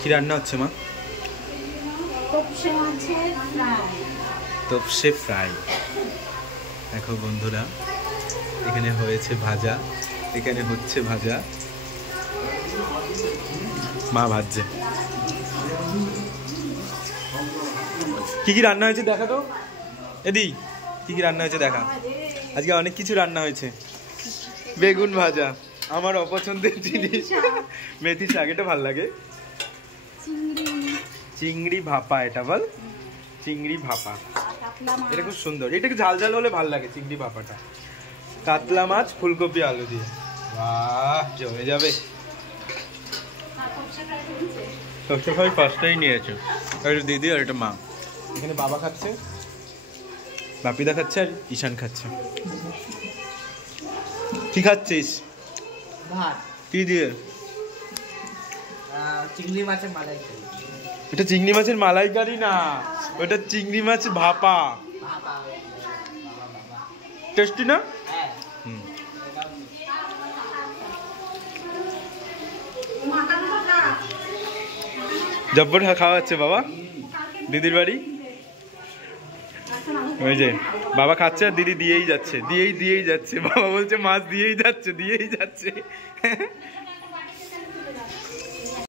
কি রান্না হচ্ছে মা? তোপসে ফ্রাই। দেখো বন্ধুরা, এখানে হয়েছে ভাজা, এখানে হচ্ছে ভাজা, মা ভাজছে। কি কি রান্না হয়েছে দেখা তো এদি, কি কি রান্না হয়েছে দেখা। আজকে অনেক কিছু রান্না হয়েছে। বেগুন ভাজা, আমার অপছন্দের জিনিস। মেথি শাক, এটা ভাল লাগে। চিংড়ি ভাপা, এটা বল, চিংড়ি ভাপা, এটা খুব সুন্দর। এটা একটু ঝাল ঝাল হলে ভাল লাগে চিংড়ি ভাপাটা। কাতলা মাছ ফুলকপি আলু দিয়ে, বাহ জমে যাবে। সবসময় ফার্স্টেই নিয়েছে, একটা দিদি আর একটা মা। এখানে বাবা খাচ্ছে, বাপিদা খাচ্ছে, আর ঈশান খাচ্ছে। কি খাচ্ছিস? ভাত। কি দিয়ে? চিংড়ি মাছের মালাইকারি। এটা চিংড়ি মাছের মালাইকারি না, ওটা চিংড়ি মাছ ভাপা। টেস্টি না? জব্বর খাওয়া হচ্ছে বাবা দিদির বাড়ি। ওই যে বাবা খাচ্ছে আর দিদি দিয়েই যাচ্ছে, দিয়েই যাচ্ছে। বাবা বলছে মাছ দিয়েই যাচ্ছে, দিয়েই যাচ্ছে।